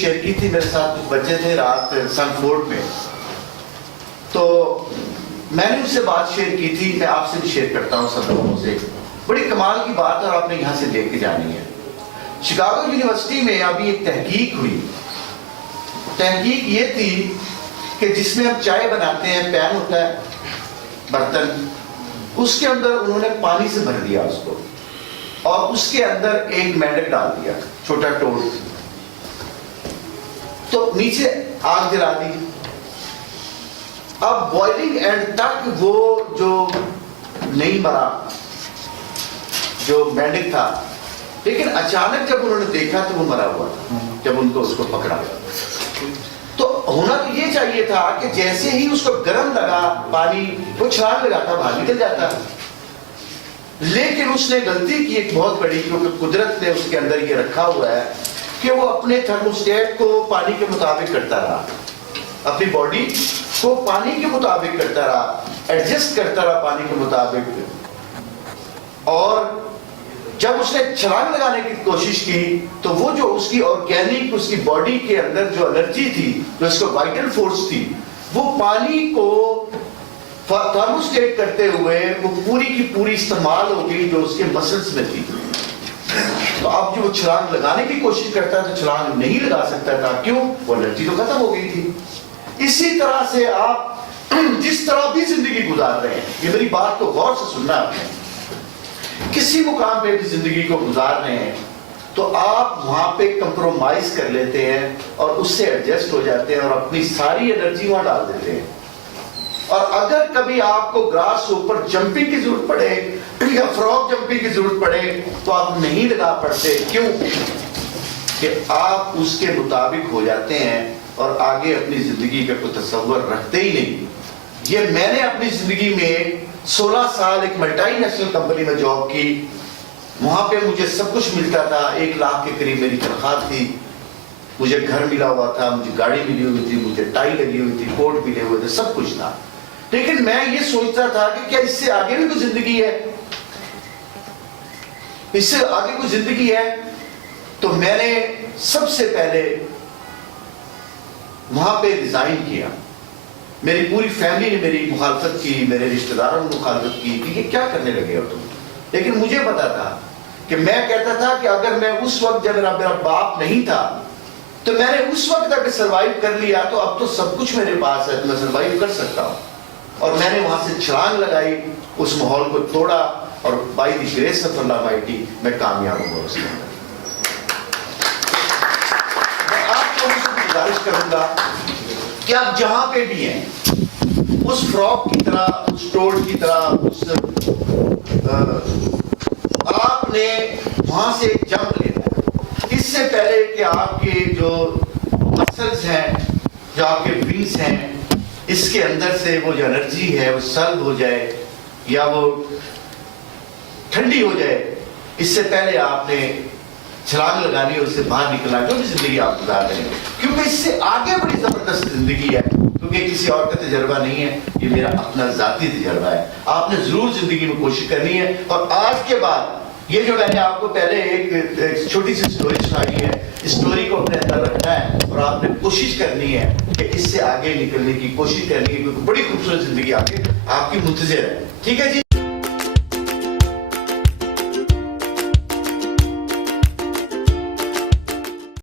Share کی تھی، میرے ساتھ کچھ بچے تھے رات سنفورڈ میں، تو میں نے اس سے بات شیئر کی تھی، میں آپ سے بھی شیئر کرتا ہوں سب لوگوں سے، بڑی کمال کی بات اور آپ نے یہاں سے لے کے جانی ہے۔ شکاگو یونیورسٹی میں ابھی ایک تحقیق ہوئی، تحقیق یہ تھی کہ جس میں ہم چائے بناتے ہیں، پین ہوتا ہے برتن، اس کے اندر انہوں نے پانی سے بھر دیا اس کو، اور اس کے اندر ایک مینڈک ڈال دیا، چھوٹا ٹوڑ، تو نیچے آگ جلا دی۔ اب بوائلنگ اینڈ تک وہ جو نہیں مرا جو مینڈک تھا، لیکن اچانک جب انہوں نے دیکھا تو وہ مرا ہوا تھا جب ان کو اس کو پکڑا۔ تو ہونا تو یہ چاہیے تھا کہ جیسے ہی اس کو گرم لگا پانی، وہ چھلانگ لگاتا، باہر نکل جاتا، لیکن اس نے غلطی کی ایک بہت بڑی، کیونکہ قدرت نے اس کے اندر یہ رکھا ہوا ہے کہ وہ اپنے تھرموسٹیٹ کو پانی کے مطابق کرتا رہا، اپنی باڈی کو پانی کے مطابق کرتا رہا، ایڈجسٹ کرتا رہا پانی کے مطابق، اور جب اس نے چھلانگ لگانے کی کوشش کی تو وہ جو اس کی آرگینک، اس کی باڈی کے اندر جو انرجی تھی، جو اس کو وائٹل فورس تھی، وہ پانی کو تھرموسٹیٹ کرتے ہوئے وہ پوری کی پوری استعمال ہو گئی جو اس کے مسلز میں تھی۔ تو اب جو وہ چھلانگ لگانے کی کوشش کرتا تو چھلانگ نہیں لگا سکتا تھا، کیوں؟ وہ انرجی تو ختم ہو گئی تھی۔ اسی طرح سے آپ جس طرح بھی زندگی گزار رہے ہیں، یہ میری بات کو غور سے سننا آپ نے، کسی مقام پہ بھی زندگی کو گزار رہے ہیں تو آپ وہاں پہ کمپرومائز کر لیتے ہیں اور اس سے ایڈجسٹ ہو جاتے ہیں اور اپنی ساری انرجی وہاں ڈال دیتے ہیں۔ اور اگر کبھی آپ کو گراس اوپر جمپنگ کی ضرورت پڑے یا فراگ جمپنگ کی ضرورت پڑے تو آپ نہیں لگا پڑتے، کیوں؟ کہ آپ اس کے مطابق ہو جاتے ہیں اور آگے اپنی زندگی کا کوئی تصور رکھتے ہی نہیں۔ یہ میں نے اپنی زندگی میں 16 سال ایک ملٹی نیشنل کمپنی میں جاب کی، وہاں پہ مجھے سب کچھ ملتا تھا، 1 لاکھ کے قریب میری تنخواہ تھی، مجھے گھر ملا ہوا تھا، مجھے گاڑی ملی ہوئی تھی، مجھے ٹائی لگی ہوئی تھی، کوٹ ملے ہوئے تھے، سب کچھ تھا، لیکن میں یہ سوچتا تھا کہ کیا اس سے آگے بھی کوئی زندگی ہے، اس سے آگے کوئی زندگی ہے؟ تو میں نے سب سے پہلے وہاں پہ ریزائن کیا۔ میری پوری فیملی نے میری مخالفت کی، میرے رشتہ داروں نے مخالفت کی کہ یہ کیا کرنے لگے ہو تم، لیکن مجھے پتا تھا کہ میں کہتا تھا کہ اگر میں اس وقت جب میرا باپ نہیں تھا تو میں نے اس وقت تک سروائیو کر لیا، تو اب تو سب کچھ میرے پاس ہے تو میں سروائیو کر سکتا ہوں۔ اور میں نے وہاں سے چھلانگ لگائی، اس ماحول کو توڑا، اور by the grace of Allah mighty میں کامیاب ہوا اس کے اندر۔ میں آپ کو گزارش کروں گا کہ آپ جہاں پہ بھی ہیں، اس فراک کی طرح، اس ٹوڑ کی طرح، آپ نے وہاں سے ایک جمپ لینا ہے، اس سے پہلے کہ آپ کے جو مسلز ہیں، جو آپ کے ونگز ہیں، اس کے اندر سے وہ جو انرجی ہے وہ سلب ہو جائے یا وہ ٹھنڈی ہو جائے، اس سے پہلے آپ نے چھلانگ لگانی اور اس سے باہر نکلنا، جو بھی زندگی آپ گزار رہے ہیں، کیونکہ اس سے آگے بڑی زبردست زندگی ہے، کیونکہ کسی اور کا تجربہ نہیں ہے، یہ میرا اپنا ذاتی تجربہ ہے۔ آپ نے ضرور زندگی میں کوشش کرنی ہے، اور آج کے بعد یہ جو میں نے آپ کو پہلے ایک چھوٹی سی سٹوری سنائی ہے، اس سٹوری کو اپنے اندر رکھنا ہے اور آپ نے کوشش کرنی ہے کہ اس سے آگے نکلنے کی کوشش کرنی ہے، کیونکہ بڑی خوبصورت زندگی آگے آپ کی منتظر ہے۔ ٹھیک ہے جی؟